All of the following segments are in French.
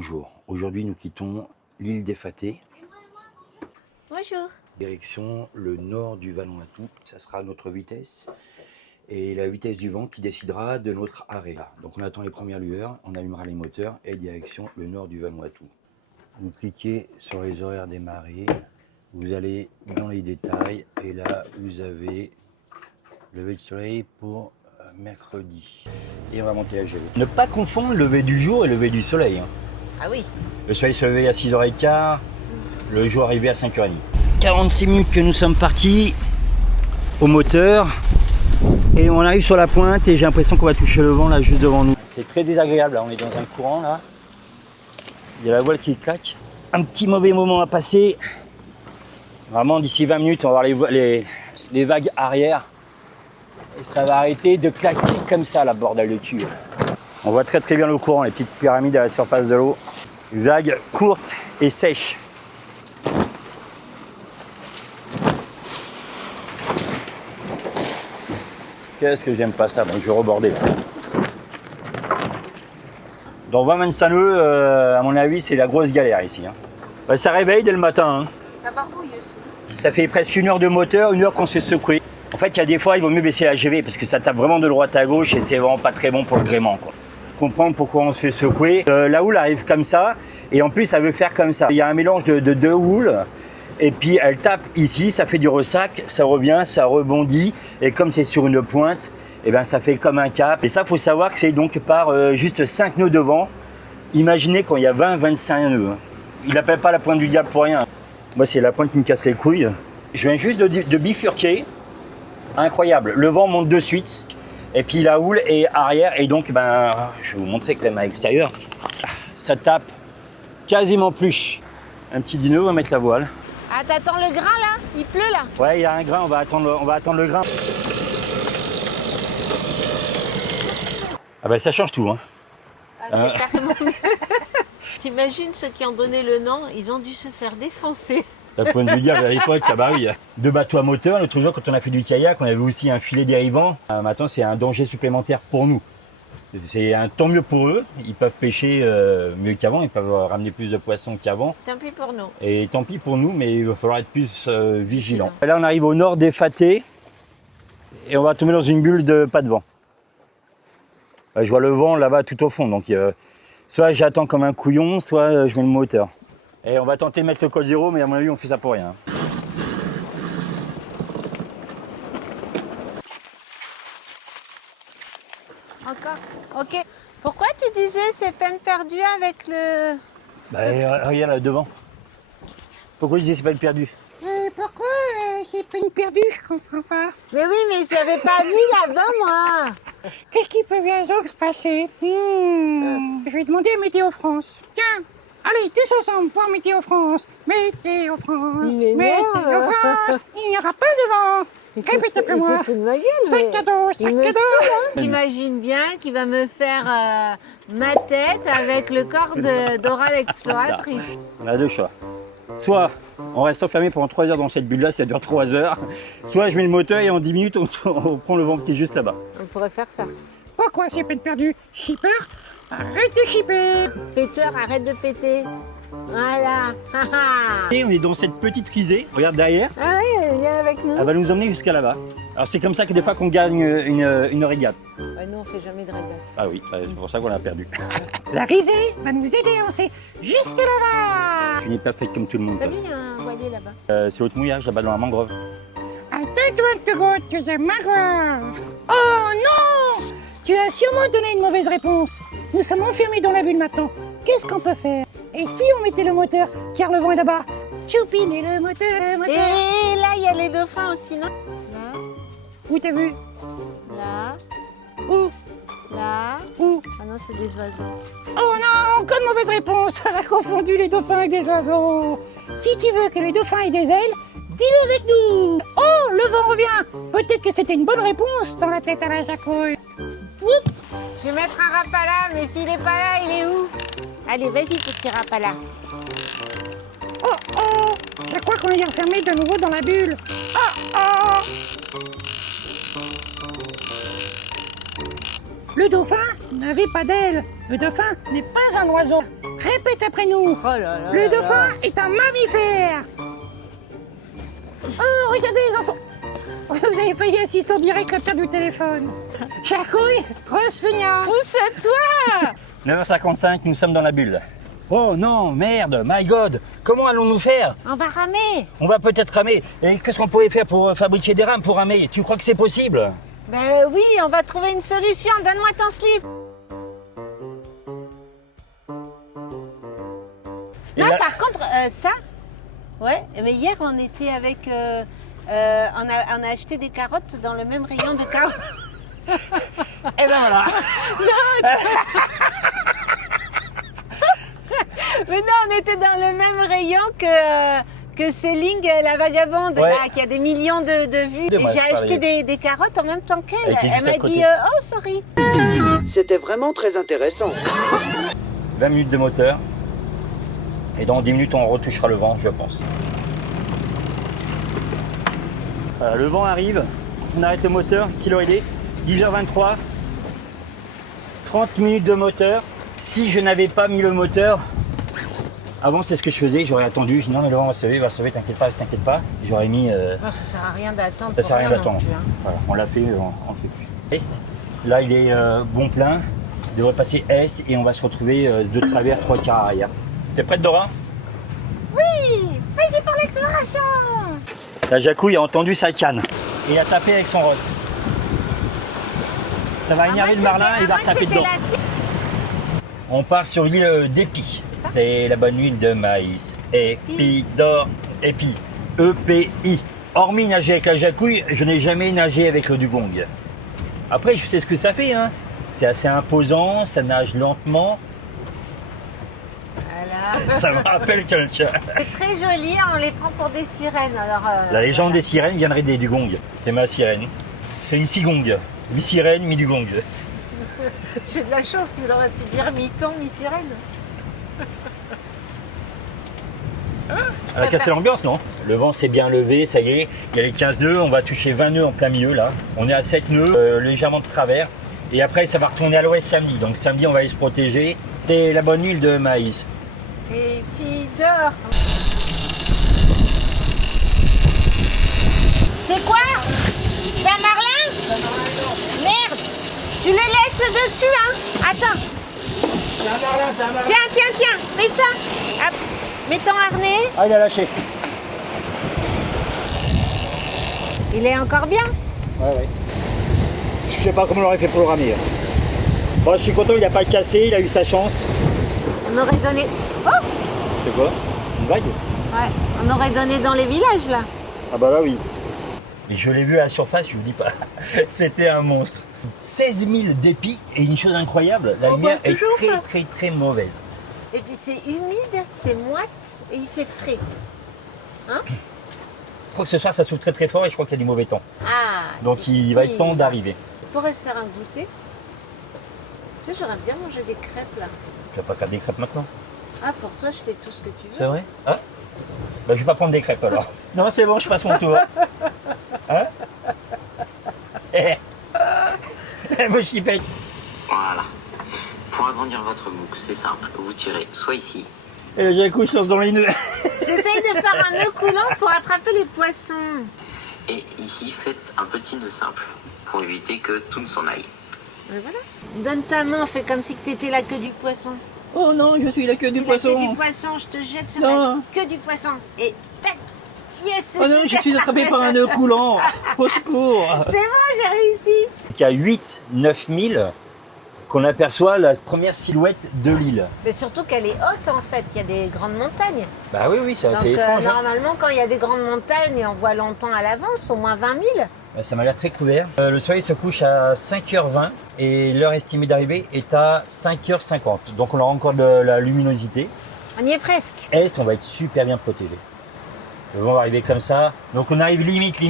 bonjour. Aujourd'hui, nous quittons l'île des Fattés. Bonjour. Direction le nord du Vanuatu. Ça sera notre vitesse et la vitesse du vent qui décidera de notre arrêt. Donc on attend les premières lueurs, on allumera les moteurs et direction le nord du Vanuatu. Vous cliquez sur les horaires des marées, vous allez dans les détails et là vous avez lever de soleil pour mercredi. Et on va monter la GV. Ne pas confondre lever du jour et lever du soleil. Hein. Ah oui. Le soleil se levait à 6h15, le jour arrivait à 5h30. 46 minutes que nous sommes partis au moteur et on arrive sur la pointe et j'ai l'impression qu'on va toucher le vent là juste devant nous. C'est très désagréable, là. On est dans un courant là. Il y a la voile qui claque. Un petit mauvais moment à passer. Vraiment d'ici 20 minutes on va voir les vagues arrière. Et ça va arrêter de claquer comme ça la bordel de cul. On voit très bien le courant, les petites pyramides à la surface de l'eau. Vagues courtes et sèches. Qu'est-ce que j'aime pas ça, bon, je vais reborder. Dans 20-25 nœuds, à mon avis, c'est la grosse galère ici. Hein. Bah, ça réveille dès le matin. Hein. Ça barbouille aussi. Ça fait presque 1 heure de moteur, 1 heure qu'on se fait secouer. En fait, il y a des fois, il vaut mieux baisser la GV parce que ça tape vraiment de droite à gauche et c'est vraiment pas très bon pour le gréement. Quoi. Comprendre pourquoi on se fait secouer. La houle arrive comme ça et en plus, elle veut faire comme ça. Il y a un mélange de deux houles. Et puis elle tape ici, ça fait du ressac, ça revient, ça rebondit. Et comme c'est sur une pointe, eh ben, ça fait comme un cap. Et ça, il faut savoir que c'est donc par juste 5 nœuds de vent. Imaginez quand il y a 20-25 nœuds. Il n'appelle pas la pointe du diable pour rien. Moi, c'est la pointe qui me casse les couilles. Je viens juste de bifurquer. Incroyable. Le vent monte de suite. Et puis la houle est arrière. Et donc, ben, je vais vous montrer quand même à l'extérieur. Ça tape quasiment plus. Un petit dino, on va mettre la voile. Ah, t'attends le grain là? Il pleut là? Ouais, il y a un grain, on va attendre le grain. Ah ben ça change tout. Hein. Ah, c'est carrément mieux. T'imagines ceux qui ont donné le nom, ils ont dû se faire défoncer. La pointe du diable à l'époque, ah bah oui. 2 bateaux à moteur. L'autre jour, quand on a fait du kayak, on avait aussi un filet dérivant. Maintenant, c'est un danger supplémentaire pour nous. C'est un tant mieux pour eux. Ils peuvent pêcher mieux qu'avant. Ils peuvent ramener plus de poissons qu'avant. Tant pis pour nous. Et tant pis pour nous, mais il va falloir être plus vigilant. Là, on arrive au nord des Fattés et on va tomber dans une bulle de pas de vent. Je vois le vent là-bas tout au fond. Donc, soit j'attends comme un couillon, soit je mets le moteur. Et on va tenter de mettre le code 0, mais à mon avis, on fait ça pour rien. Encore? Ok. Pourquoi tu disais c'est peine perdue avec le... Bah, regarde là devant. Pourquoi je disais c'est pas le perdu? Pourquoi c'est peine perdue, je comprends pas. Mais oui, mais j'avais pas vu là-bas moi. Qu'est-ce qui peut bien donc se passer? Je vais demander à Météo France. Tiens, allez, tous ensemble pour Météo France. Météo France, Mais Météo non. France, il n'y aura pas de vent. Répète après moi. Il se fout de ma gueule. Sac mais cadeau, il sac me cadeau. saoule, hein. J'imagine bien qu'il va me faire ma tête avec le corps d'Oral Exploratrice. On a 2 choix. Soit on reste enfermé pendant 3 heures dans cette bulle-là, ça dure 3 heures. Soit je mets le moteur et en 10 minutes, on prend le vent qui est juste là-bas. On pourrait faire ça. Pourquoi c'est peine perdue? Shipper, arrête de shipper. Péteur, arrête de péter. Voilà. Et on est dans cette petite risée, regarde derrière, Ah oui, viens avec nous. elle va nous emmener jusqu'à là-bas. Alors c'est comme ça que des fois qu'on gagne une régate. Ah non, on fait jamais de régate. Ah oui, c'est pour ça qu'on a perdu. La risée va nous aider à avancer jusque là-bas. Tu n'es pas faite comme tout le monde. T'as toi. vu, il y a un voilier là-bas. C'est haute mouillage là-bas dans la mangrove. Attends-toi de te gouttes, tu es magre. Oh non! Tu as sûrement donné une mauvaise réponse. Nous sommes enfermés dans la bulle maintenant. Qu'est-ce qu'on peut faire? Et si on mettait le moteur, car le vent est là-bas? Choupiner le moteur, le moteur. Et là, il y a les dauphins aussi, non? Là, Où t'as vu? là, Où? là. Où? Ah non, c'est des oiseaux. Oh non, encore une mauvaise réponse. Elle a confondu les dauphins avec des oiseaux. Si tu veux que les dauphins aient des ailes, dis-le avec nous. Oh, le vent revient. Peut-être que c'était une bonne réponse dans la tête à la jacouille. Oups. Je vais mettre un rapala, mais s'il est pas là, il est où? Allez, vas-y, petit rapala. Oh oh, je crois qu'on est enfermé de nouveau dans la bulle. Oh oh. Le dauphin n'avait pas d'aile. Le dauphin n'est pas un oiseau. Répète après nous. Oh là là Le là dauphin là. est un mammifère. Oh, regardez les enfants. Vous avez failli assister en direct la perte du téléphone. Jacouille, grosse feignasse. Pousse-toi. 9h55, nous sommes dans la bulle. Oh non, merde, my God, comment allons-nous faire? On va ramer. On va peut-être ramer. Et qu'est-ce qu'on pourrait faire pour fabriquer des rames pour ramer? Tu crois que c'est possible? Ben oui, on va trouver une solution. Donne-moi ton slip. Et Non, là- par contre, ça, ouais, mais hier on était avec, on a acheté des carottes dans le même rayon de carottes. Et ben voilà. Mais non, on était dans le même rayon que Céline, la vagabonde, Ouais. là, qui a des millions de vues. Et Dommage, j'ai acheté pareil. des carottes en même temps qu'elle. Elle était juste Elle à m'a côté. dit, oh sorry. C'était vraiment très intéressant. 20 minutes de moteur. Et dans 10 minutes, on retouchera le vent, je pense. Voilà, le vent arrive. On arrête le moteur. Quelle heure il est? 10h23. 30 minutes de moteur. Si je n'avais pas mis le moteur, avant c'est ce que je faisais, j'aurais attendu. Non mais le vent va se lever, t'inquiète pas. J'aurais mis... Non, ça sert à rien d'attendre. ça sert à rien pour non d'attendre. plus, hein. Voilà, on l'a fait, on le fait plus. Est. Là il est bon plein. Il devrait passer Est et on va se retrouver de travers 3 quarts arrière. T'es prête Dora? Oui, vas-y pour l'exploration. La Jacouille a entendu sa canne et a tapé avec son rosse. Ça va énerver le marlin et il va retaper dedans. On part sur l'île d'Épi. C'est la bonne huile de maïs. Épi d'or, Épi. E-P-I. Hormis nager avec la Jacouille, je n'ai jamais nagé avec le dugong. Après, je sais ce que ça fait. Hein. C'est assez imposant, ça nage lentement. Voilà. Ça me rappelle quelqu'un. C'est très joli, on les prend pour des sirènes. Alors, La légende voilà. des sirènes viendrait des dugongs. C'est ma sirène. C'est une sigongue. Mi-sirène, mi-dugong. J'ai de la chance, il aurait pu dire mi-ton, mi-sirène. Elle a cassé l'ambiance, non? Le vent s'est bien levé, ça y est. Il y a les 15 nœuds, on va toucher 20 nœuds en plein milieu là. On est à 7 nœuds, légèrement de travers. Et après, ça va retourner à l'ouest samedi. Donc samedi, on va aller se protéger. C'est la bonne huile de maïs. Et puis d'or. C'est quoi? C'est un marlin? Merde! Tu le laisses dessus, hein? Attends. C'est un marlin, c'est un marlin. Tiens, mets ça. Hop. Mets ton harnais. Ah, il a lâché. Il est encore bien. Ouais. Je sais pas comment on aurait fait pour le ramer. Bon, je suis content, il n'a pas cassé, il a eu sa chance. On aurait donné. Oh! C'est quoi? Une vague? Ouais, on aurait donné dans les villages là. Ah bah là oui. Et je l'ai vu à la surface, je vous dis pas. C'était un monstre. 16 000 d'épis et une chose incroyable, la lumière est très mauvaise. Et puis c'est humide, c'est moite et il fait frais. Hein? Je crois que ce soir ça souffle très fort et je crois qu'il y a du mauvais temps. Ah! Donc il va être temps d'arriver. On pourrait se faire un goûter. Tu sais, j'aurais bien mangé des crêpes là. Tu vas pas faire des crêpes maintenant? Ah, pour toi, je fais tout ce que tu veux. C'est vrai? Hein? Bah, je vais pas prendre des crêpes alors. Non, c'est bon, je passe mon tour. Hein? Moi, je pète. Voilà. Pour agrandir votre boucle, c'est simple. Vous tirez soit ici, Et le Jacouille se lance dans les nœuds. J'essaye de faire un nœud coulant pour attraper les poissons. et ici, faites un petit nœud simple pour éviter que tout ne s'en aille. Et voilà. Donne ta main, fais comme si tu étais la queue du poisson. Oh non, je suis la queue du La queue du poisson, je te jette sur Non. la queue du poisson. Et tac! Yes! Oh non, je suis attrapé par un nœud coulant. Au secours. C'est bon, j'ai réussi. Il y a 8-9 000 qu'on aperçoit la première silhouette de l'île. Mais surtout qu'elle est haute en fait, il y a des grandes montagnes. Bah oui, c'est Donc assez étrange. Hein. normalement, quand il y a des grandes montagnes, on voit longtemps à l'avance, au moins 20 000. Ça m'a l'air très couvert. Le soleil se couche à 5h20 et l'heure estimée d'arrivée est à 5h50. Donc on aura encore de la luminosité. On y est presque. Est, on va être super bien protégé. Le vent va arriver comme ça. Donc on arrive limite,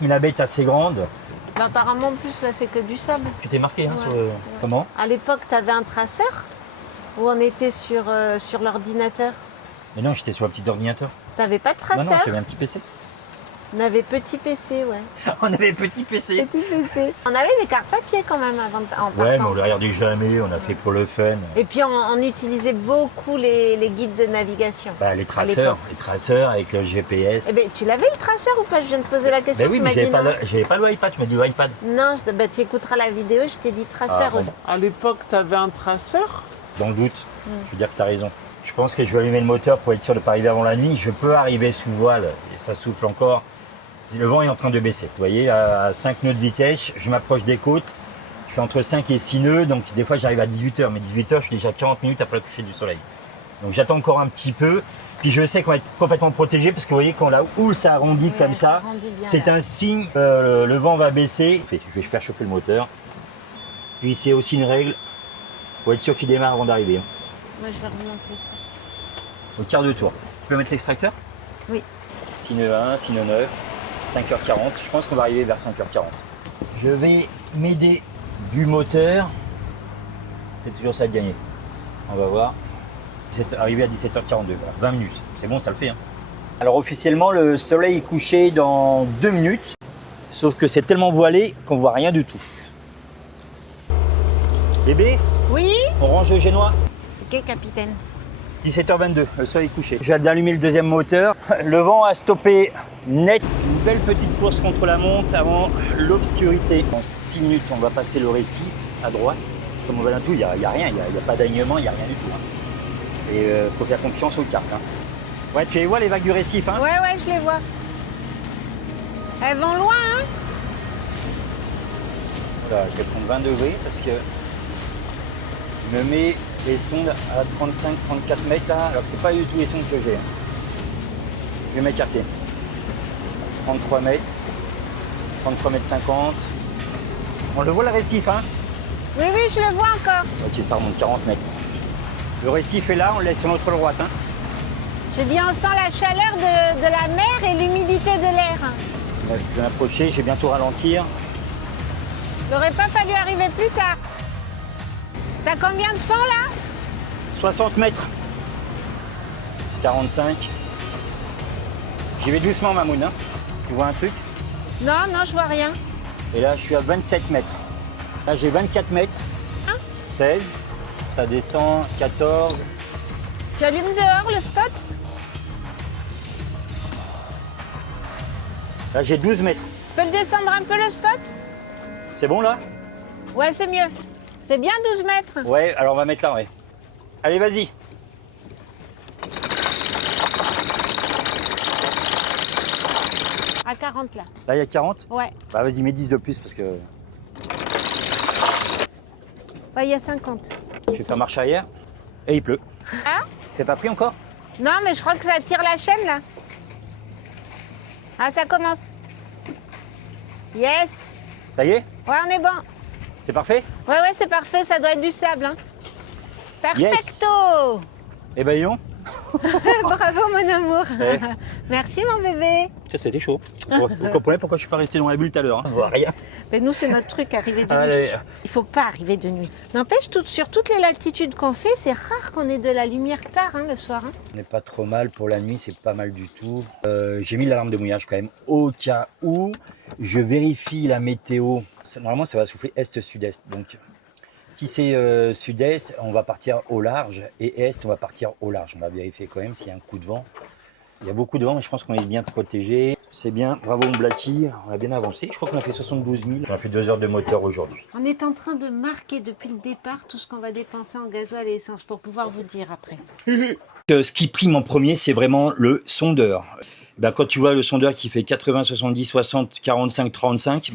mais la baie est assez grande. Bah, apparemment, en plus, là, c'est que du sable. Tu t'es marqué, hein, Ouais. sur le... Comment? À l'époque, tu avais un traceur où on était sur l'ordinateur. Mais non, j'étais sur un petit ordinateur. Tu n'avais pas de Non, traceur. j'avais un petit PC. On avait petit PC, ouais. On avait petit PC. Petit PC. On avait des cartes papier quand même avant en partant. Ouais, mais on le regardait jamais, on a fait pour le fun. Et puis on utilisait beaucoup les guides de navigation. Bah, les traceurs avec le GPS. Eh ben, tu l'avais le traceur ou pas? Je viens de poser la question. Ben oui, tu mais m'as dit non. j'avais pas le iPad, tu m'as dit le iPad. Non, tu écouteras la vidéo, je t'ai dit traceur bon. aussi. À l'époque, tu avais un traceur? Dans le doute, je veux dire que tu as raison. Je pense que je vais allumer le moteur pour être sûr de ne pas arriver avant la nuit. Je peux arriver sous voile et ça souffle encore. Le vent est en train de baisser. Vous voyez, à 5 nœuds de vitesse, je m'approche des côtes. Je fais entre 5 et 6 nœuds, donc des fois j'arrive à 18h. Mais 18h, je suis déjà 40 minutes après le coucher du soleil. Donc j'attends encore un petit peu. Puis je sais qu'on va être complètement protégé parce que vous voyez, quand la houle s'arrondit comme ça, c'est un signe que le vent va baisser. Je vais faire chauffer le moteur. Puis c'est aussi une règle pour être sûr qu'il démarre avant d'arriver. Moi, je vais remonter ça. Au quart de tour. Tu peux mettre l'extracteur? Oui. 6 nœuds 1, 6 nœuds 9, 5h40. Je pense qu'on va arriver vers 5h40. Je vais m'aider du moteur. C'est toujours ça de gagner. On va voir. C'est arrivé à 17h42, voilà. 20 minutes. C'est bon, ça le fait. Hein. Alors officiellement, le soleil est couché dans 2 minutes. Sauf que c'est tellement voilé qu'on voit rien du tout. Bébé, Oui? on range le génois. Ok, capitaine. 17h22, le soleil est couché. Je viens d'allumer le deuxième moteur. Le vent a stoppé net. Une belle petite course contre la monte avant l'obscurité. En 6 minutes, on va passer le récif à droite. Comme on va d'un tout, il n'y a rien, il n'y a pas d'alignement, il n'y a rien du tout. Il faut faire confiance aux cartes. Hein. Ouais, tu les vois les vagues du récif, hein? Ouais, je les vois. Elles vont loin, hein? Voilà, je vais prendre 20 degrés parce que je me mets les sondes à 35-34 mètres là, alors que c'est pas du tout les sondes que j'ai. Je vais m'écarter. 33 mètres, 33 mètres 50. On le voit le récif, hein? Oui, je le vois encore. Ok, ça remonte 40 mètres. Le récif est là, on le laisse sur notre droite. Hein? Je dis, on sent la chaleur de la mer et l'humidité de l'air. Je vais m'approcher, je vais bientôt ralentir. Il n'aurait pas fallu arriver plus tard. T'as combien de fond là? 60 mètres. 45. J'y vais doucement, Mamoun. Hein? Tu vois un truc? Non, je vois rien. Et là, je suis à 27 mètres. Là, j'ai 24 mètres. 16. Ça descend. 14. Tu allumes dehors le spot? Là, j'ai 12 mètres. Tu peux le descendre un peu le spot? C'est bon, là? Ouais, c'est mieux. C'est bien 12 mètres. Ouais, alors on va mettre là, ouais. Allez, vas-y. À 40 là. Là, il y a 40? Ouais. Bah, vas-y, mets 10 de plus parce que Ouais, il y a 50. je vais faire marche arrière. Et il pleut. Hein? C'est pas pris encore? Non, mais je crois que ça tire la chaîne là. Ah, ça commence. Yes. Ça y est? Ouais, on est bon. C'est parfait? Ouais, c'est parfait. Ça doit être du sable. Hein. Perfecto. Yes. Eh ben, dis donc. Bravo, mon amour. Ouais. Merci, mon bébé. Ça, c'était chaud. Vous comprenez pourquoi je suis pas resté dans la bulle tout à l'heure? Hein? On voit rien. Mais nous, c'est notre truc, arriver de Ah, nuit. allez. Il faut pas arriver de nuit. N'empêche, sur toutes les latitudes qu'on fait, c'est rare qu'on ait de la lumière tard le soir. Hein. On n'est pas trop mal pour la nuit, c'est pas mal du tout. J'ai mis l'alarme de mouillage quand même, au cas où. Je vérifie la météo. Normalement, ça va souffler est-sud-est. Donc, si c'est sud-est, on va partir au large. Et est, on va partir au large. On va vérifier quand même s'il y a un coup de vent. Il y a beaucoup de vent, mais je pense qu'on est bien protégé. C'est bien, bravo mon Blacky, on a bien avancé. Je crois qu'on a fait 72 000. On a fait 2 heures de moteur aujourd'hui. On est en train de marquer depuis le départ tout ce qu'on va dépenser en gasoil et essence pour pouvoir vous dire après. Ce qui prime en premier, c'est vraiment le sondeur. Ben, quand tu vois le sondeur qui fait 80, 70, 60, 45, 35,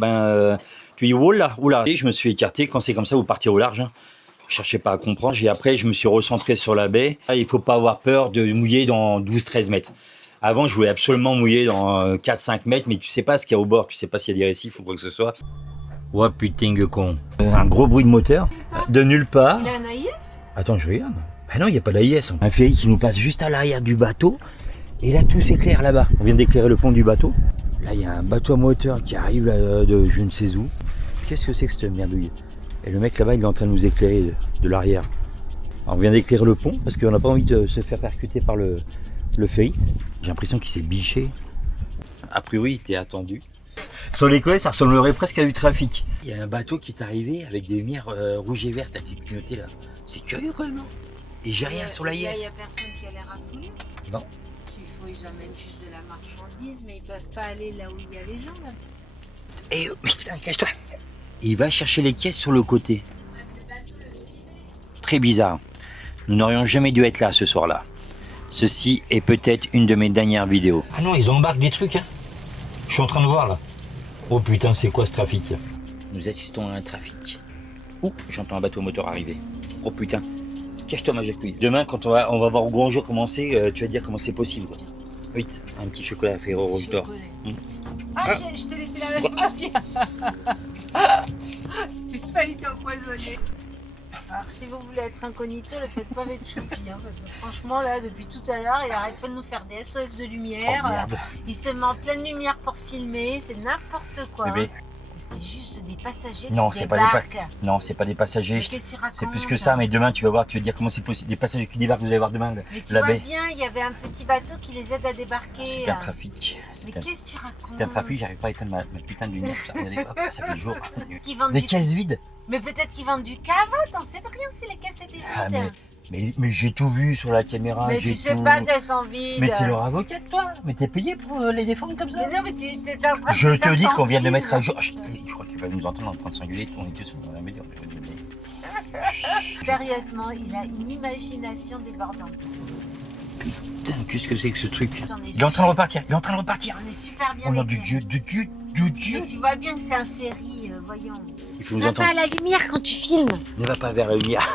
tu dis oula. Et je me suis écarté. Quand c'est comme ça, vous partez au large. Hein. Je cherchais pas à comprendre. Et après, je me suis recentré sur la baie. Il ne faut pas avoir peur de mouiller dans 12-13 mètres. Avant, je voulais absolument mouiller dans 4-5 mètres, mais tu sais pas ce qu'il y a au bord. Tu sais pas s'il y a des récifs ou quoi que ce soit. Oh putain de con. Un gros bruit de moteur. De nulle part. Il a un AIS? Attends, je regarde. Ben non, il n'y a pas d'AIS. Un ferry qui nous passe juste à l'arrière du bateau. Et là, tout s'éclaire là-bas. On vient d'éclairer le pont du bateau. Là, il y a un bateau à moteur qui arrive là, de je ne sais où. Qu'est-ce que c'est que cette merdouille? Et le mec là-bas, il est en train de nous éclairer de l'arrière. On vient d'éclairer le pont parce qu'on n'a pas envie de se faire percuter par le ferry. J'ai l'impression qu'il s'est biché. A priori, il était attendu. Sur les quais, ça ressemblerait presque à du trafic. Il y a un bateau qui est arrivé avec des lumières rouges et vertes avec des clignotés là. C'est curieux quand même, non? Et j'ai rien sur la Il n'y a Yes. personne qui a l'air affolé. Non. Il faut ils amènent juste de la marchandise, mais ils peuvent pas aller là où il y a les gens là. Et putain, cache-toi. Il va chercher les caisses sur le côté. Très bizarre. Nous n'aurions jamais dû être là ce soir-là. Ceci est peut-être une de mes dernières vidéos. Ah non, ils embarquent des trucs, hein. Je suis en train de voir là. Oh putain, c'est quoi ce trafic? Nous assistons à un trafic. Ouh, j'entends un bateau moteur arriver. Oh putain. Cache-toi, ma Jacouille. Demain, quand on va voir au grand jour commencer, tu vas dire comment c'est possible. Quoi. Vite, un petit chocolat à Ferrero Rocher. Ah, je t'ai laissé la même partie. J'ai failli t'empoisonner. Alors, si vous voulez être incognito, le faites pas avec Choupi, hein, parce que franchement, là, depuis tout à l'heure, il arrête pas de nous faire des SOS de lumière. Oh, merde. Il se met en pleine lumière pour filmer, c'est n'importe quoi. Bébé. Hein. C'est juste des passagers Non, qui c'est pas débarquent. Non, c'est pas des passagers. Mais qu'est-ce que tu racontes? C'est plus que ça, mais demain tu vas voir, tu vas dire comment c'est possible. Des passagers qui débarquent, vous allez voir demain Mais tu la vois baie. bien, il y avait un petit bateau qui les aide à débarquer. C'est un trafic. Mais qu'est-ce que tu racontes? C'est un trafic, j'arrive pas à éteindre ma putain de lumière. Ça, regardez, hop, ça fait le jour. Qui vendent Des du... caisses vides. Mais peut-être qu'ils vendent du cava, t'en sais rien si les caisses étaient vides. Ah, mais j'ai tout vu sur la caméra. Mais j'ai tu sais tout... pas qu'elles sont vides. Mais t'es leur avocate, toi. Mais t'es payé pour les défendre comme ça. Mais non, mais tu t'es en train de Je te faire dis ton qu'on vient de film. mettre à jour. Je crois qu'il va nous entendre en train de s'engueuler. On est tous dans la médium. Sérieusement, il a une imagination débordante. Putain, qu'est-ce que c'est que ce truc? On est Il est en train de repartir. Il est en train de repartir. On est super bien Au nom du éclairés. Dieu, de Dieu, de Dieu. Mais tu vois bien que c'est un ferry, voyons. Il faut nous Va entendre. pas à la lumière quand tu filmes. Ne va pas vers la lumière.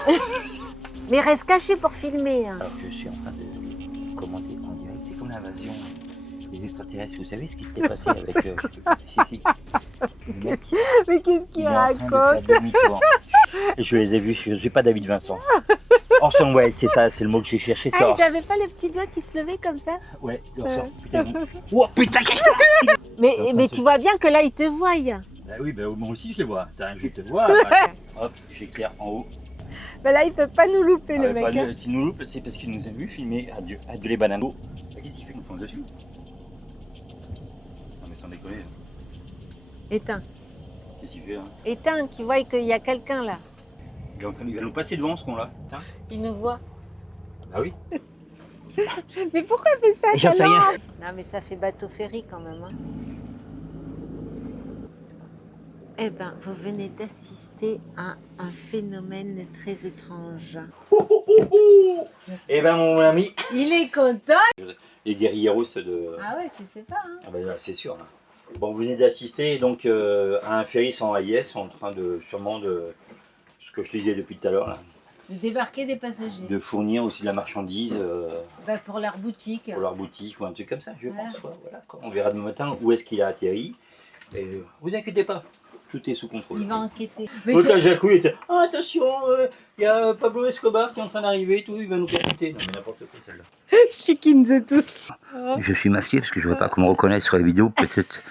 Mais reste caché pour filmer. Hein. Alors, je suis en train de commenter en direct. C'est comme l'invasion des extraterrestres. Vous savez ce qui s'était passé avec. Si. Le mec, Mais qu'est-ce il est en train de faire demi-tour. Je les ai vus. Je ne suis pas David Vincent. Orson Welles, c'est ça, c'est le mot que j'ai cherché. Ah, Ça. ils avaient pas les petits doigts qui se levaient comme ça? Ouais, Orson. Putain. Oh putain, cache-toi. Mais tu vois bien que là, ils te voient. Bah oui, bah, moi aussi je les vois. Ça, je te vois. Hop, j'éclaire en haut. Mais là, il peut pas nous louper, Ah, ouais, pas s'il nous loupe, c'est parce qu'il nous a vu filmer Adieu les bananes. Bah, qu'est-ce qu'il fait? Il nous fonce dessus. Non mais sans déconner. Éteins. Qu'est-ce qu'il fait là? Éteins, qui voient qu'il y a quelqu'un là. Il va nous passer devant ce con-là. Putain. Il nous voit. Ah oui. Mais pourquoi il fait ça? J'en sais rien. Non, mais ça fait bateau ferry quand même. Hein. Eh ben, vous venez d'assister à un phénomène très étrange. Eh ben mon ami. Il est content. Les guerrieros de. Ah ouais, tu sais pas. Hein. Ah bah c'est sûr. Là. Bon, vous venez d'assister donc à un ferry sans AIS en train de sûrement de ce que je te disais depuis tout à l'heure là, De débarquer des passagers. de fournir aussi de la marchandise Bah, pour leur boutique. pour leur boutique ou un truc comme ça, je Voilà. pense. Ouais, voilà, quoi. On verra demain matin où est-ce qu'il a atterri. Et vous inquiétez pas, tout est sous contrôle. Il va enquêter. Mais L'autre je- Jacouille était ah, attention, il y a Pablo Escobar qui est en train d'arriver, tout, il va nous percuter. Non mais n'importe quoi celle-là. Speaking the truth. Je suis masqué parce que je ne veux pas qu'on me reconnaisse sur la vidéo. Peut-être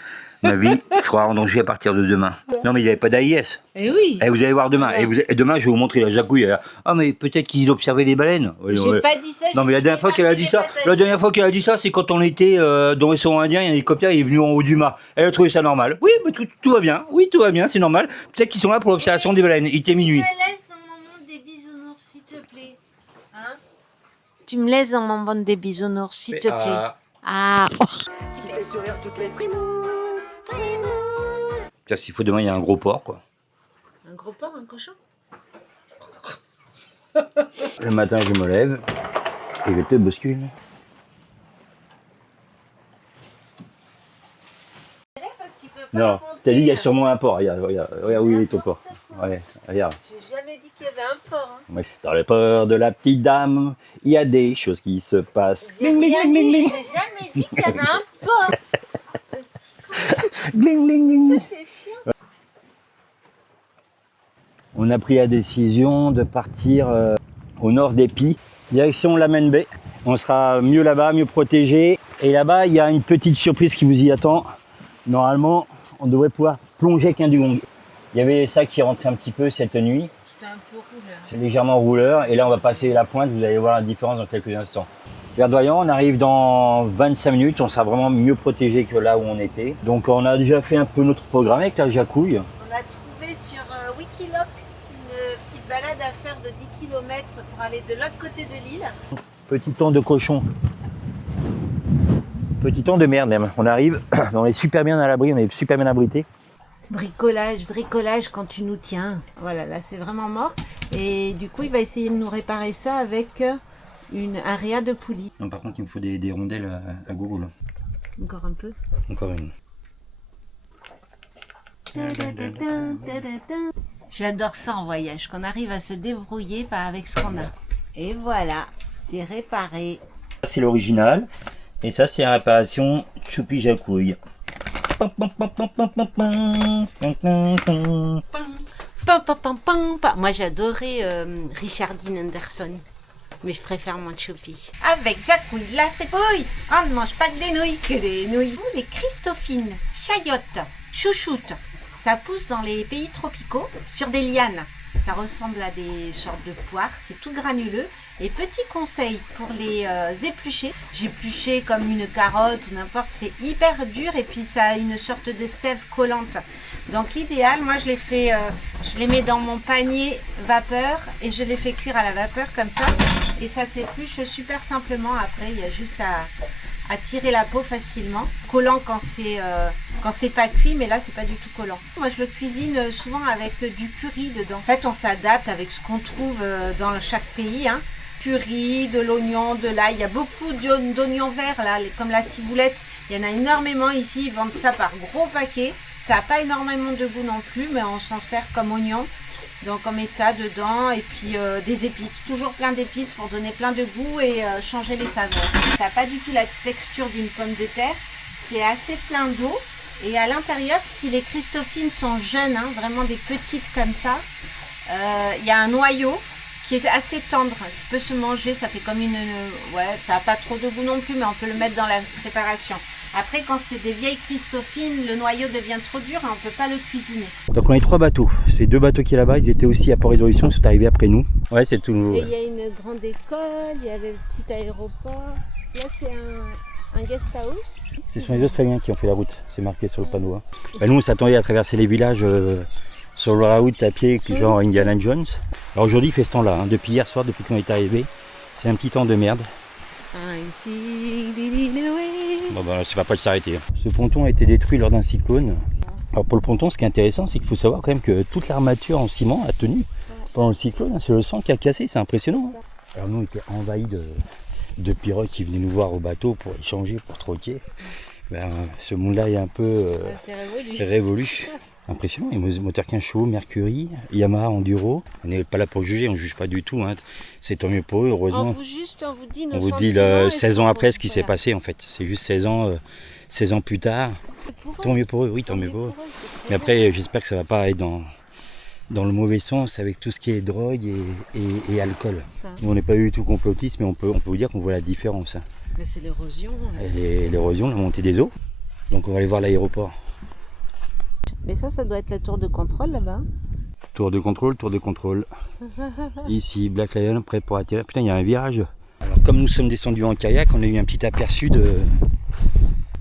ma vie sera en danger à partir de demain. Non mais il n'y avait pas d'AIS. Eh oui. Et vous allez voir demain. Et demain je vais vous montrer la Jacouille. Elle a, ah mais peut-être qu'ils observaient les baleines. Oui, J'ai ouais. pas dit ça. Non mais la dernière fois qu'elle a dit ça, c'est quand on était dans les sauts indiens, il y a un hélicoptère, il est venu en haut du mât. Elle a trouvé ça normal. Oui, mais tout va bien. Oui, tout va bien, c'est normal. Peut-être qu'ils sont là pour l'observation des baleines. Il était minuit. Tu me laisses un moment des bisounours, s'il te plaît. Hein? Tu me laisses un moment des bisounours, s'il te plaît. Ah. Qui fait sourire toutes les frimouses, frimouses. S'il faut demain, il y a un gros porc quoi. Un gros porc, un cochon? Le matin, je me lève et je te bouscule. Non, t'as dit il y a sûrement un porc. Regarde où il est ton porc. Ouais, regarde. J'ai jamais dit qu'il y avait un porc. Hein. Ouais. Dans le port de la petite dame, il y a des choses qui se passent. J'ai rien dit, j'ai jamais dit qu'il y avait un porc. Bling, bling, bling. C'est chiant. On a pris la décision de partir au nord d'Épi, direction Lammen Bay. On sera mieux là-bas, mieux protégé. Et là-bas, il y a une petite surprise qui vous y attend. Normalement, on devrait pouvoir plonger avec un dugong. Il y avait ça qui rentrait un petit peu cette nuit. C'était un peu rouleur. C'est légèrement rouleur. Et là, on va passer la pointe. Vous allez voir la différence dans quelques instants. Verdoyant, on arrive dans 25 minutes, on sera vraiment mieux protégé que là où on était. Donc on a déjà fait un peu notre programme avec la Jacouille. On a trouvé sur Wikiloc une petite balade à faire de 10 km pour aller de l'autre côté de l'île. Petit temps de cochon. Petit temps de merde même. On arrive, on est super bien à l'abri, on est super bien abrité. Bricolage quand tu nous tiens. Voilà, là c'est vraiment mort. Et du coup, il va essayer de nous réparer ça avec un réa de poulie. Non, par contre, il me faut des rondelles à gogo là. Encore un peu. Encore une. J'adore ça en voyage, qu'on arrive à se débrouiller avec ce qu'on a. Et voilà, c'est réparé. C'est l'original. Et ça, c'est la réparation Choupi Jacouille. Moi j'adorais Richardine Anderson, mais je préfère mon Choupi. Avec Jacouille, la fripouille, on ne mange pas que des nouilles, que des nouilles. Les Christophines, chayotes, chouchoutes, ça pousse dans les pays tropicaux sur des lianes. Ça ressemble à des sortes de poires, c'est tout granuleux. Et petit conseil pour les éplucher, j'épluchais comme une carotte ou n'importe, c'est hyper dur et puis ça a une sorte de sève collante. Donc l'idéal, moi je les fais, je les mets dans mon panier vapeur et je les fais cuire à la vapeur comme ça. Et ça s'épluche super simplement, après il y a juste à tirer la peau facilement. Collant quand c'est pas cuit, mais là c'est pas du tout collant. Moi je le cuisine souvent avec du curry dedans. En fait on s'adapte avec ce qu'on trouve dans chaque pays, hein. Curry, de l'oignon, de l'ail, il y a beaucoup d'oignons verts là, comme la ciboulette, il y en a énormément ici, ils vendent ça par gros paquets, ça n'a pas énormément de goût non plus, mais on s'en sert comme oignon, donc on met ça dedans, et puis des épices, toujours plein d'épices pour donner plein de goût et changer les saveurs. Ça n'a pas du tout la texture d'une pomme de terre, c'est assez plein d'eau, et à l'intérieur, si les Christophines sont jeunes, hein, vraiment des petites comme ça, il y a un noyau qui est assez tendre, qui peut se manger, ça fait comme une... Ouais, ça n'a pas trop de goût non plus, mais on peut le mettre dans la préparation. Après, quand c'est des vieilles Christophines, le noyau devient trop dur et on ne peut pas le cuisiner. Donc on a 3 bateaux. Ces 2 bateaux qui est là-bas, ils étaient aussi à Port-Résolution, ils sont arrivés après nous. Ouais, c'est tout nouveau. Et il y a une grande école, il y avait le petit aéroport. Là, c'est un guest house. Ce sont les Australiens qui ont fait la route, c'est marqué sur le panneau. Hein. Bah, nous, on s'attendait à traverser les villages sur la route à pied, genre Indiana Jones. Alors aujourd'hui, il fait ce temps-là. Hein. Depuis hier soir, depuis qu'on est arrivé, c'est un petit temps de merde. Bon, bah, ça va pas s'arrêter. Hein. Ce ponton a été détruit lors d'un cyclone. Alors pour le ponton, ce qui est intéressant, c'est qu'il faut savoir quand même que toute l'armature en ciment a tenu pendant le cyclone. Hein. C'est le sang qui a cassé, c'est impressionnant. Hein. Alors nous, on était envahis de pirogues qui venaient nous voir au bateau pour échanger, pour troquer. Ben, ce monde-là est un peu révolu. Impressionnant, les moteurs 15 chevaux, Mercury, Yamaha Enduro. On n'est pas là pour juger, on ne juge pas du tout. Hein. C'est tant mieux pour eux, heureusement. On vous dit nos on vous dit sentiments 16 ans après ce qui s'est passé en fait. C'est juste 16 ans plus tard. Tant mieux pour eux, oui, tant mieux pour eux. Mais après, j'espère que ça ne va pas aller dans le mauvais sens avec tout ce qui est drogue et alcool. Nous, on n'est pas du tout complotiste, mais on peut vous dire qu'on voit la différence. Hein. Mais c'est l'érosion. L'érosion, la montée des eaux. Donc on va aller voir l'aéroport. Mais ça doit être la tour de contrôle là-bas. Tour de contrôle. Ici, Black Lion, prêt pour atterrir. Putain, il y a un virage. Alors, comme nous sommes descendus en kayak, on a eu un petit aperçu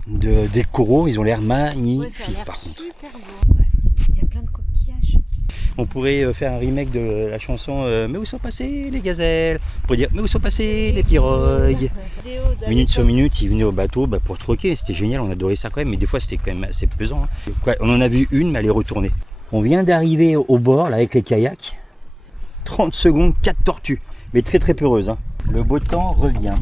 des coraux. Ils ont l'air magnifiques, par contre. Super beau. Il y a plein de coquillages. On pourrait faire un remake de la chanson Mais où sont passées les gazelles? Pour dire Mais où sont passées les pirogues? Minute sur minute, ils venaient au bateau pour troquer. C'était génial, on adorait ça quand même. Mais des fois, c'était quand même assez pesant. Hein. Ouais, on en a vu une, mais elle est retournée. On vient d'arriver au bord là, avec les kayaks. 30 secondes, 4 tortues. Mais très très peureuses. Hein. Le beau temps revient.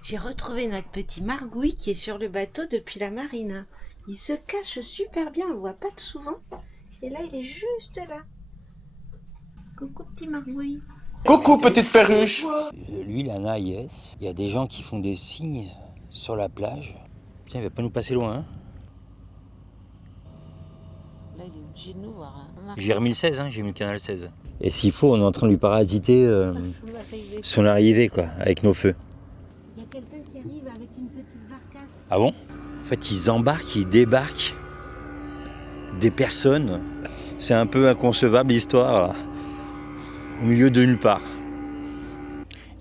J'ai retrouvé notre petit Margouille qui est sur le bateau depuis la marine. Il se cache super bien, on le voit pas souvent. Et là, il est juste là. Coucou petit Margouille. Coucou petite perruche. Lui, il a un AIS. Il y a des gens qui font des signes sur la plage. Tiens, il va pas nous passer loin. Hein. Là, il est obligé de nous voir. Là. J'ai remis le 16, hein, j'ai mis le canal 16. Et s'il faut, on est en train de lui parasiter son arrivée, quoi, avec nos feux. Il y a quelqu'un qui arrive avec une petite barcasse. Ah bon? En fait, ils embarquent, ils débarquent des personnes. C'est un peu inconcevable l'histoire, là. Au milieu de nulle part.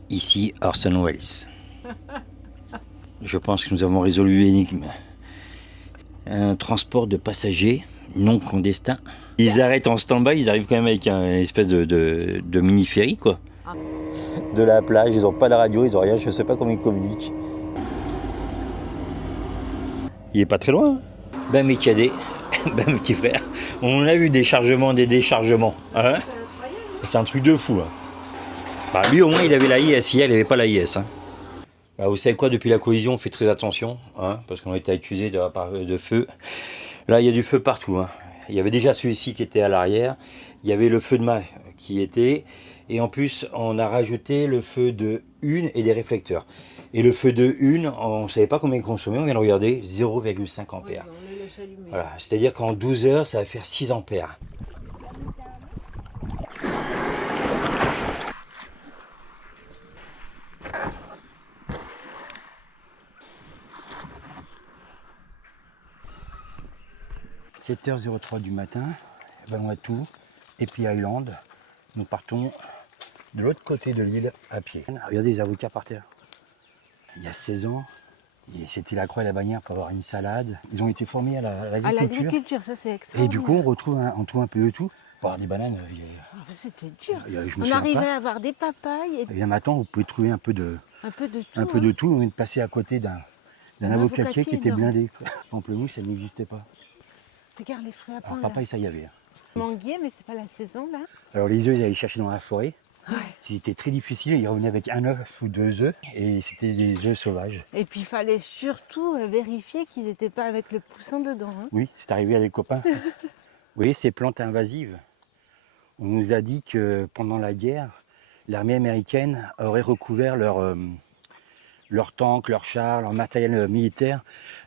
Ici, Orson Welles. Je pense que nous avons résolu l'énigme. Un transport de passagers non clandestin. Ils arrêtent en stand-by, ils arrivent quand même avec une espèce de mini-ferry, quoi. De la plage, ils n'ont pas de radio, ils n'ont rien, je ne sais pas comment ils communiquent. Il est pas très loin. Ben mes cadets, ben mes petits frères, on a vu des chargements, des déchargements. Hein, c'est un truc de fou. Hein. Bah, lui au moins il avait la IS, il n'avait pas la IS. Hein. Bah, vous savez quoi, depuis la collision on fait très attention, hein, parce qu'on a été accusé de feu. Là il y a du feu partout. Hein. Il y avait déjà celui-ci qui était à l'arrière, il y avait le feu de main qui était, et en plus on a rajouté le feu de une et des réflecteurs. Et le feu de une, on ne savait pas combien il consommait, on vient de regarder, 0,5 ampères. Oui, on le laisse allumer. Voilà, c'est-à-dire qu'en 12 heures, ça va faire 6 ampères. « 7h03 du matin, Vanuatu, Happy Island. Nous partons de l'autre côté de l'île à pied. Regardez les avocats par terre. Il y a 16 ans, c'était la croix et la bannière pour avoir une salade. Ils ont été formés à l'agriculture. À l'agriculture, ça c'est extraordinaire. Et du coup, on trouve un peu de tout. Pour avoir des bananes, c'était dur. On arrivait à avoir des papayes. Et là maintenant, vous pouvez trouver un peu de tout. On vient de passer à côté d'un avocatier qui était blindé. Pamplemousse, ça n'existait pas. Regarde les fruits à pain. Papaye, ça y avait. Manguier, mais c'est pas la saison là. Alors les œufs, ils allaient chercher dans la forêt. Ouais. C'était très difficile, ils revenaient avec un œuf ou 2 œufs et c'était des œufs sauvages. Et puis il fallait surtout vérifier qu'ils n'étaient pas avec le poussin dedans. Hein. Oui, c'est arrivé à des copains. Vous voyez, ces plantes invasives, on nous a dit que pendant la guerre, l'armée américaine aurait recouvert leurs tanks, leurs chars, leur matériel militaire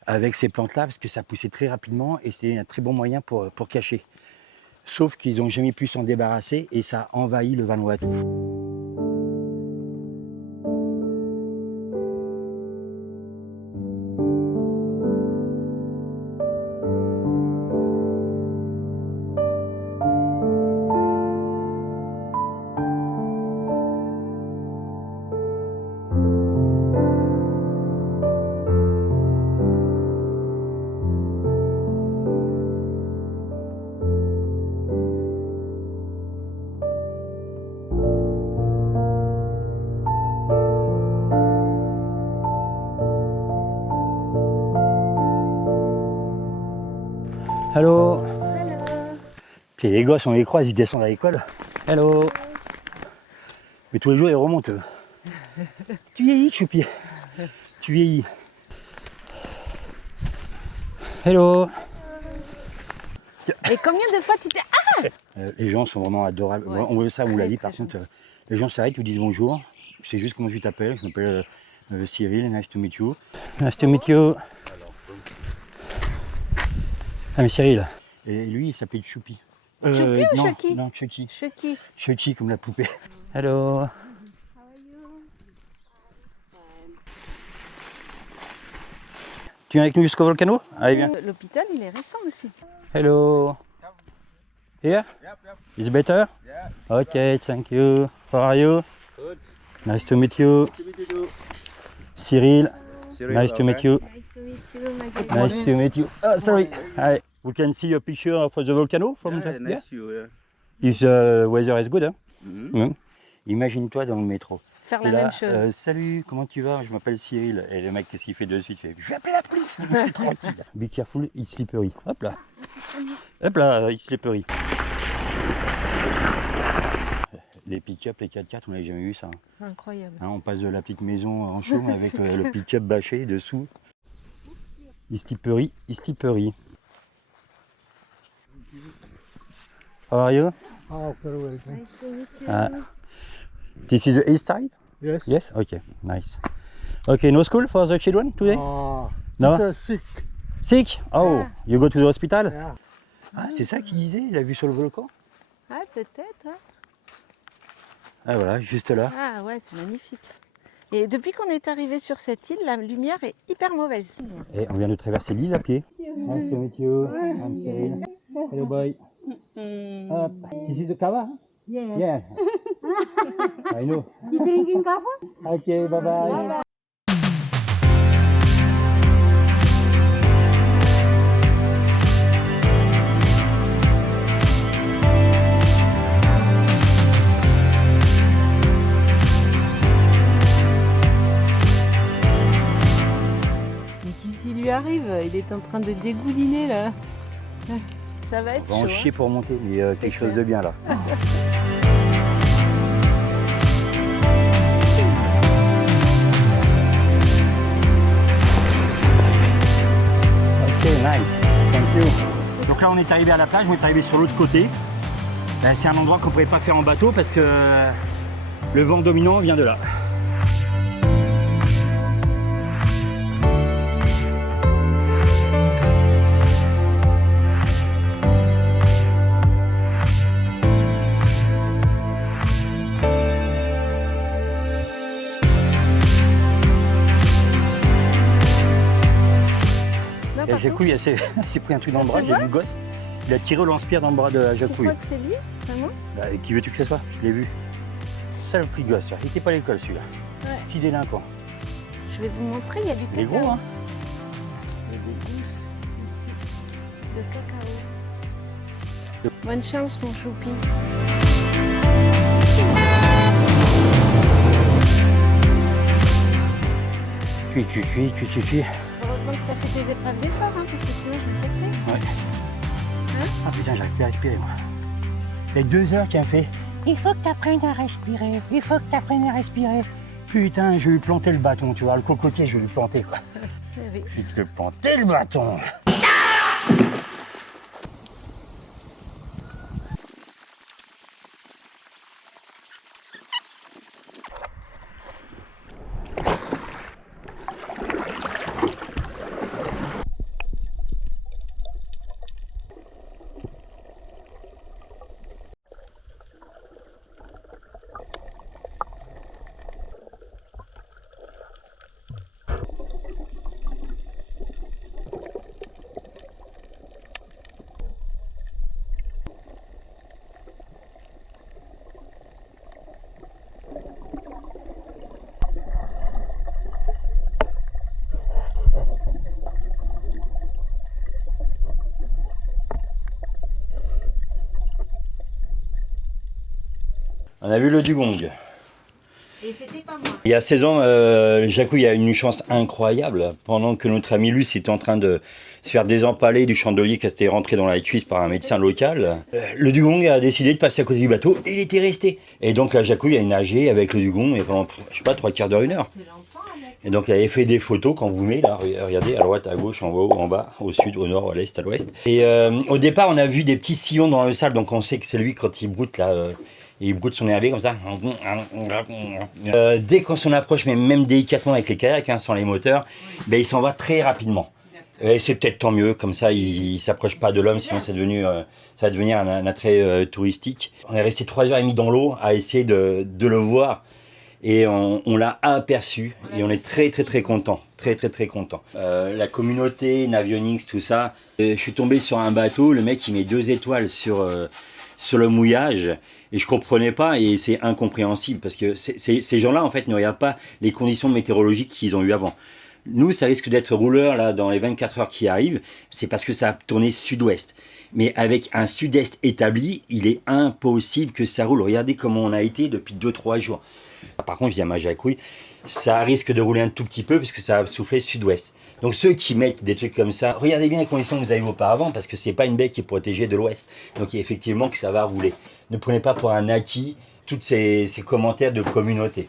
avec ces plantes-là parce que ça poussait très rapidement et c'est un très bon moyen pour cacher. Sauf qu'ils n'ont jamais pu s'en débarrasser et ça a envahi le Vanuatu. Hello. Puis les gosses, on les croise, ils descendent à l'école. Hello. Mais tous les jours, ils remontent. Tu vieillis, Choupi. Tu vieillis. Hello. Et combien de fois tu t'es... Les gens sont vraiment adorables. Ouais, on veut ça, on vous l'a dit. Par très contre, gentil. les gens s'arrêtent, vous disent bonjour. C'est juste comment tu t'appelles. Je m'appelle Cyril, nice to meet you. Nice to meet you. Ah mais Cyril. Et lui, il s'appelle Choupi. Choupi ou non, Chucky? Non, Chucky. Chucky. Chucky comme la poupée. Hello. Tu viens avec nous jusqu'au volcano? Allez, viens. L'hôpital, il est récent aussi. Hello. Here? Is it better? Yeah. Okay, thank you. How are you? Good. Nice to meet you. Nice to meet you too. Cyril. Cyril, Nice to meet okay. you. Nice to meet you, my Nice to meet you. Oh, sorry. Hi. We can see a picture of the volcano from Yeah, the... nice you. Yeah. If the weather is good, hein? Mhm. Imagine-toi dans le métro. Faire Et la là, même chose. salut, comment tu vas? Je m'appelle Cyril. Et le mec, qu'est-ce qu'il fait de suite? Il fait, je vais appeler la police, c'est tranquille. Be careful, it's slippery. Hop là. Hop là, it's slippery. Les pick-up, les 4x4, on n'avait jamais vu ça. Incroyable. Hein, on passe de la petite maison en chaume avec le pick-up bâché dessous. It's slippery, it's slippery. How are you? Oh, very well, thanks. Nice to meet you. This is the east side? Yes. Yes? Okay, nice. Okay, no school for the children today? Ah, No? teacher sick. Sick? Oh, you go to the hospital? Yeah. Ah, c'est ça qu'il disait, il a vu sur le volcan? Ah, peut-être, ouais. Ah voilà, juste là. Ah ouais, c'est magnifique. Et depuis qu'on est arrivé sur cette île, la lumière est hyper mauvaise. Et on vient de traverser l'île à pied. Nice to meet you. I'm Cyril. Hello boy. Up. This is the kava? Yes. Yeah. I know. You drinking coffee? Okay, bye bye. Mais qu'est-ce qui lui arrive? Il est en train de dégouliner là. Ça va être On va en chaud. chier pour monter, mais quelque chose de bien là. Ok, nice. Thank you. Donc là, on est arrivé à la plage, on est arrivé sur l'autre côté. C'est un endroit qu'on ne pourrait pas faire en bateau parce que le vent dominant vient de là. Non, Et par Jacouille, elle s'est pris un truc dans le bras, j'ai vu le gosse. Il a tiré le lance-pierre dans le bras de la contre, tu Jacouille. crois que c'est lui, vraiment? Bah, qui veux-tu que ce soit? Je l'ai vu. Sale petit gosse, là. Il était pas à l'école celui-là. Ouais. Petit délinquant. Je vais vous montrer, il y a du Il est cacao. gros, hein? Il y a des gousses ici de cacao. Bonne chance, mon choupi. Cuit. Heureusement que tu as fait tes épreuves d'effort, hein, parce que sinon je me captais. Ouais. Ah putain, j'arrive plus à respirer, moi. Il y a 2 heures qu'il a fait. Il faut que tu apprennes à respirer. Il faut que tu apprennes à respirer. Putain, je vais lui planter le bâton, tu vois. Le cocotier, je vais lui planter, quoi. Oui. Je vais te le planter, le bâton. On a vu le dugong. Et c'était pas moi. Il y a 16 ans, Jacouille a eu une chance incroyable. Pendant que notre ami Luce était en train de se faire désempaler du chandelier qui était rentré dans la cuisse par un médecin local, le dugong a décidé de passer à côté du bateau et il était resté. Et donc là, Jacouille a nagé avec le dugong et pendant, je sais pas, 3/4 d'heure, 1 heure. C'était longtemps, mec. Et donc, il avait fait des photos quand vous venez, là, regardez, à droite, à gauche, en haut, en bas, au sud, au nord, à l'est, à l'ouest. Et au départ, on a vu des petits sillons dans le sable, donc on sait que c'est lui quand il broute, là, il broute son herbier comme ça. Dès qu'on s'en approche, mais même délicatement avec les kayaks, hein, sans les moteurs, ben, il s'en va très rapidement. Et c'est peut-être tant mieux, comme ça, il ne s'approche pas de l'homme, sinon c'est devenu, ça va devenir un attrait touristique. On est resté 3h30 dans l'eau à essayer de le voir. Et on l'a aperçu et on est très content, très content. La communauté, Navionics, tout ça. Je suis tombé sur un bateau, le mec il met 2 étoiles sur le mouillage et je comprenais pas et c'est incompréhensible parce que ces gens-là en fait ne regardent pas les conditions météorologiques qu'ils ont eu avant. Nous, ça risque d'être rouleur là dans les 24 heures qui arrivent, c'est parce que ça a tourné sud-ouest. Mais avec un sud-est établi, il est impossible que ça roule. Regardez comment on a été depuis 2-3 jours. Par contre, je dis à ma Jacouille, ça risque de rouler un tout petit peu parce que ça a soufflé sud-ouest. Donc ceux qui mettent des trucs comme ça, regardez bien les conditions que vous avez auparavant parce que c'est pas une baie qui est protégée de l'ouest. Donc effectivement que ça va rouler. Ne prenez pas pour un acquis tous ces commentaires de communauté.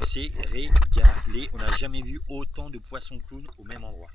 On s'est régalé, on n'a jamais vu autant de poissons clowns au même endroit.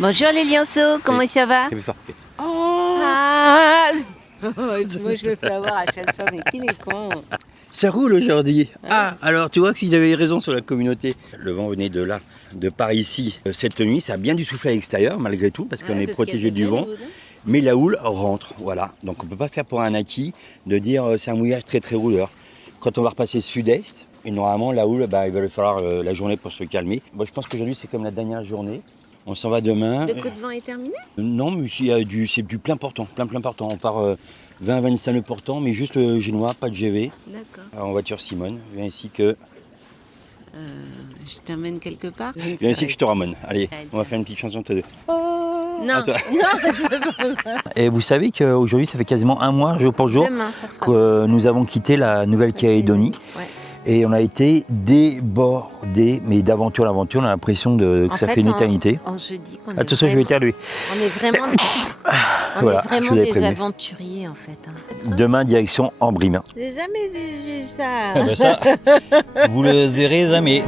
Bonjour les lionceaux, comment ça va? Ah moi je le fais avoir à chaque fois, mais qui est con? Ça roule aujourd'hui. Ah, alors tu vois que si j'avais raison sur la communauté. Le vent venait de là, de par ici. Cette nuit, ça a bien dû souffler à l'extérieur, malgré tout, parce qu'on est protégé du vent. Mais la houle rentre, voilà. Donc on ne peut pas faire pour un acquis de dire c'est un mouillage très très rouleur. Quand on va repasser sud-est, et normalement la houle, il va falloir la journée pour se calmer. Bon, je pense qu'aujourd'hui c'est comme la dernière journée. On s'en va demain. Le coup de vent est terminé? Non, mais c'est du plein portant, plein portant. On part 20-25 nœuds portant, mais juste génois, pas de GV. D'accord. En voiture Simone, viens ici que... Je t'emmène quelque part? Viens ici que je te ramène. Allez, on va faire une petite chanson tous les deux. Non, Et vous savez qu'aujourd'hui, ça fait quasiment un mois, jour pour jour, demain, ça fera. que nous avons quitté la Nouvelle-Calédonie. Ouais. Et on a été débordés, mais d'aventure en aventure, on a l'impression que ça fait une éternité. On se dit qu'on Attention, je vais éternuer. on est vraiment, Voilà, je vous avais des prévenu. aventuriers en fait. Demain, direction Ambrim. J'ai jamais vu ça. Ça, vous le verrez jamais.